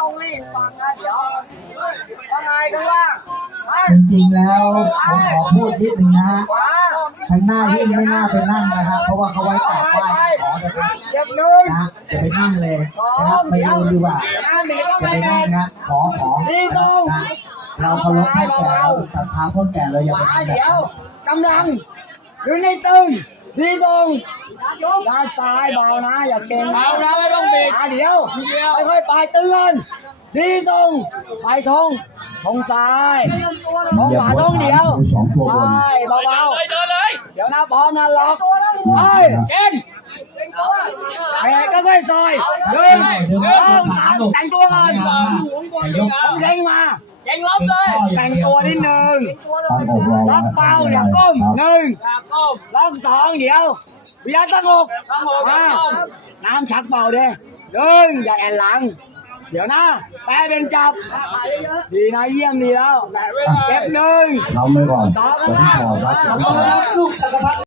ต้องรีบฟังนะเดี๋ยวว่าไงกันว่าจริงๆแล้วผมขอพูดนิดหนึ่งนะฮะทางหน้าที่ไม่น่าไปนั่งนะฮะเพราะว่าเขาไว้กราบไหว้ขอจะไปนะจะไปนั่งเลยนะครับไม่รู้ดีกว่าจะไปนั่งนะขอของนะเราเคารพพ่อแก่เราตัดเท้าพ่อแก่เราอย่าไปนั่งกำลังหรือในตึงดีตรง ด้านซ้ายเบานะ อย่าเก่งนะเอานะไม่ต้องบิดขวาเดี๋ยวเดียวค่อยๆไปเตือนดีตรงไปทงทงซ้ายทงขวาทงเดียวสองตัวบไปนเบาเลยเดินเลยๆเดี๋ยวนะพร้อมนะล็อกไปเก่งแบกก็ค่อยๆซอยหนึ่งสองสามแต่งตัวก่อนแต่ยกผมเข่งมาเก่งล้มเลยแต่งตัวนิดหนึ่งตั้งอกรอล็อกเป้าอย่าก้มหนึ่งอย่าก้มล็อกสองเดี๋ยว วิยาตั้งอกตั้งอกอย่ามาก้มน้ำชักเบาเด้หนึ่งอย่าแอนหลัง เดี๋ยวนะแปรเป็นจับ ดีนะเยี่ยมดีแล้วแหละเวลาเก็บหนึ่งเราไม่ก่อนต่อคกันนที่นะถอดรับมาลูกจักรพรรดิ